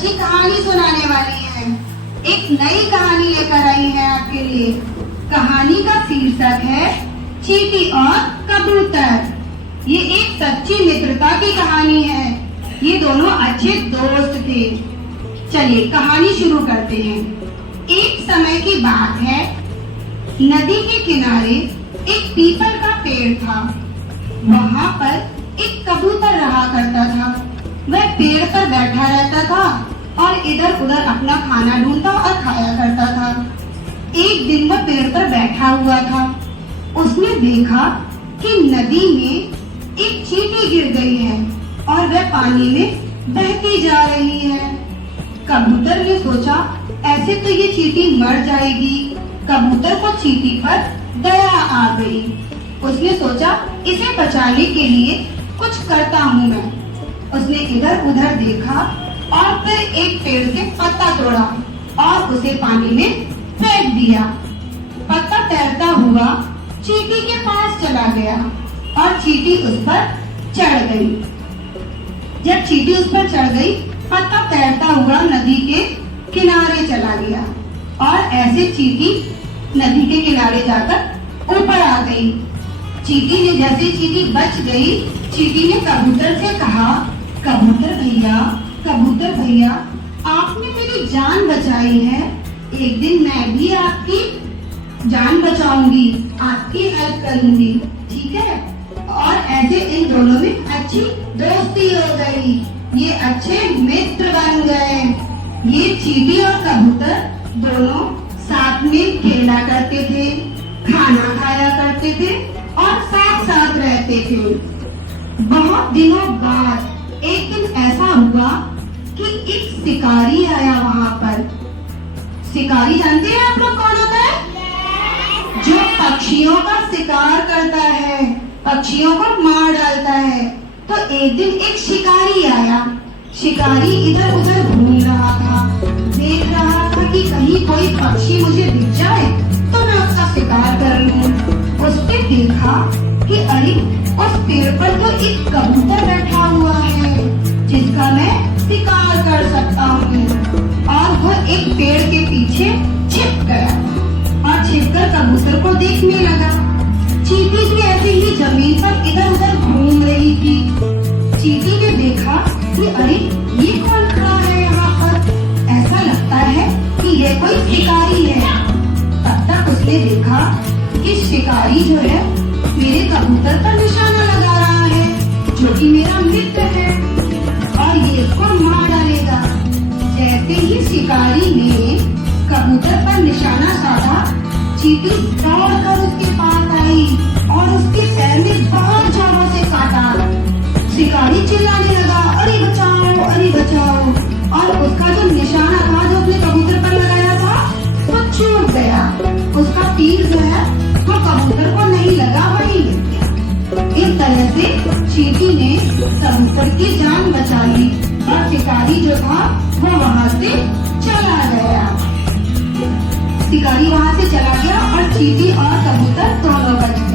अच्छी कहानी सुनाने वाली हैं। एक नई कहानी लेकर आई हैं आपके लिए। कहानी का शीर्षक है चींटी और कबूतर। ये एक सच्ची मित्रता की कहानी है। ये दोनों अच्छे दोस्त थे। चलिए कहानी शुरू करते हैं। एक समय की बात है, नदी के किनारे एक पीपल का पेड़ था। वहाँ पर एक कबूतर रहा करता था। वह पेड़ पर बैठा रहता था और इधर उधर अपना खाना ढूंढता और खाया करता था। एक दिन वह पेड़ पर बैठा हुआ था। उसने देखा कि नदी में एक चींटी गिर गई है और वह पानी में बहती जा रही है। कबूतर ने सोचा ऐसे तो ये चींटी मर जाएगी। कबूतर को चींटी पर दया आ गई। उसने सोचा इसे बचाने के लिए कुछ करता हूँ मैं। उसने इधर उधर देखा और फिर एक पेड़ से पत्ता तोड़ा और उसे पानी में फेंक दिया। पत्ता तैरता हुआ चींटी के पास चला गया और चींटी उस पर चढ़ गई। जब चींटी उस पर चढ़ गई, पत्ता तैरता हुआ नदी के किनारे चला गया और ऐसे चींटी नदी के किनारे जाकर ऊपर आ गई। चींटी ने जैसे चींटी बच गई, चींटी ने कबूतर से कहा, कबूतर भैया आपने मेरी जान बचाई है। एक दिन मैं भी आपकी जान बचाऊंगी, आपकी हेल्प करूंगी, ठीक है। और ऐसे इन दोनों में अच्छी दोस्ती हो गई। ये अच्छे मित्र बन गए। ये चींटी और कबूतर दोनों साथ में खेला करते थे, खाना खाया करते थे और साथ साथ रहते थे। बहुत दिनों बाद एक दिन ऐसा हुआ कि एक शिकारी आया वहाँ पर। शिकारी जानते हैं आप लोग कौन होता है? जो पक्षियों का शिकार करता है, पक्षियों को मार डालता है। तो एक दिन एक शिकारी आया। शिकारी इधर उधर घूम रहा था, देख रहा था कि कहीं कोई पक्षी मुझे दिख जाए तो मैं उसका शिकार कर लूं। उसने देखा कि अरे उस पेड़ पर तो एक कबूतर बैठा हुआ है जिसका मैं शिकार कर सकता हूँ। और वो एक पेड़ के पीछे छिप गया और छिपकर कबूतर को देखने लगा। चींटी भी ऐसे ही जमीन पर इधर उधर घूम रही थी। चींटी ने देखा कि अरे ये कौन खड़ा है यहाँ पर, ऐसा लगता है कि ये कोई शिकारी है। तब तक उसने देखा कि शिकारी जो है मेरे कबूतर पर निशाना लगा रहा है, जो कि मेरा मित्र है और ये इसको मार डालेगा। जैसे ही शिकारी ने कबूतर पर निशाना साधा, चींटी दौड़कर उसके पास आई और उसके पैर में बहुत जोरों से काटा। शिकारी चिल्लाने लगा, अरे बचाओ। और उसका जो निशाना था जो उसने कबूतर पर लगाया था वो छूट गया। उसका तीर जो है वो कबूतर को नहीं लगा, वही गिर गया। इस तरह से चींटी ने कबूतर की जान बचा ली और शिकारी जो था वो वहाँ से चला गया। शिकारी वहाँ से चला गया और चींटी और कबूतर दोनों बच गए।